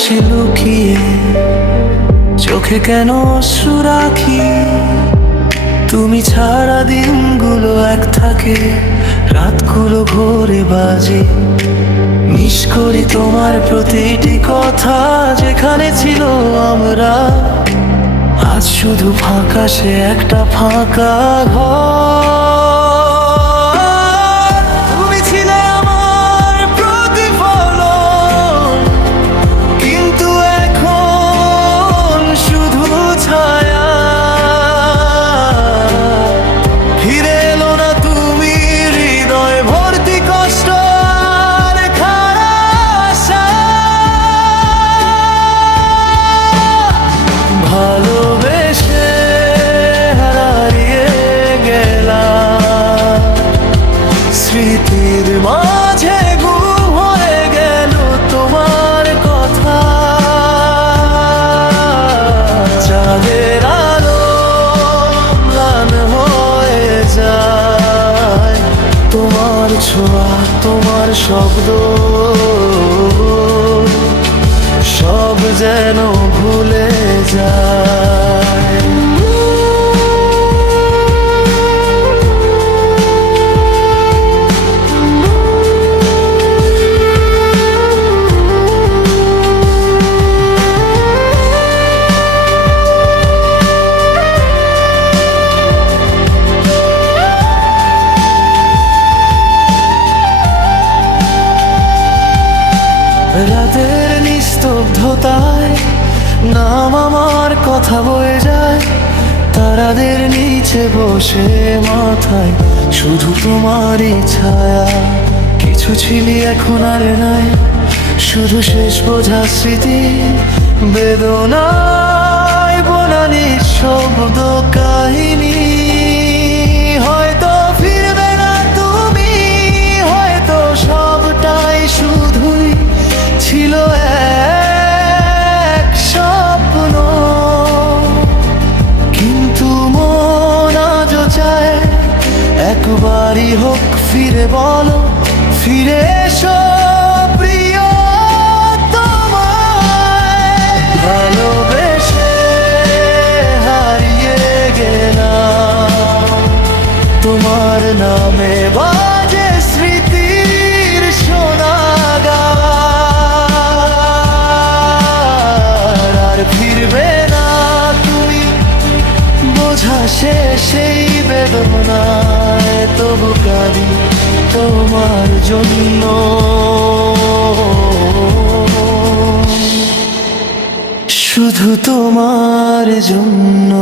ভালোবাসি লুকিয়ে, চোখে কেন অশ্রু রাখি। তুমি ছাড়া দিনগুলো এক থাকে, রাতগুলো ভোরে বাজে। মিস করি তোমার প্রতিটি কথা, যেখানে ছিল আমরা। আজ শুধু ফাঁকা, সে একটা ফাঁকা ঘর। তুমি ছিলে আমার প্রতিফলন, কিন্তু এখন শুধু ছায়া। ফিরে এলো না তুমি, হৃদয় ভর্তি কষ্ট আর খাড়া আশা। ভালোবেসে হারিয়ে গেলাম, স্মৃতির মাঝে গুম হয়ে গেল তোমার কথা। চাঁদের আলো ম্লান হয়ে যায়, তোমার ছোঁয়া, তোমার শব্দ সব যেন ভুলে যায়। রাতের নিস্তব্ধতায় নাম আমার কথা বয়ে যায়, তারাদের নিচে বসে মাথায় শুধু তোমারই ছায়া। কিছু ছিলি এখন আর নাই, শুধু শেষ বোঝা স্মৃতি। বেদনায় বনানি শব্দ কাহিনী। হয়তো ফিরবে না তুমি, হয়তো সবটাই শুধুই ছিল এক স্বপ্ন। কিন্তু মন আজও চায় একবারই হোক ফিরে, বলো ফিরে এসো প্রিয় তোমায়। ভালোবেসে হারিয়ে গেলাম, তোমার নামে বাজে স্মৃতির শোনাগার। আর ফিরবে না তুমি, বোঝা সেই বেদনায়। তবু কাঁদি তোমার জন্য, শুধু তোমার জন্য।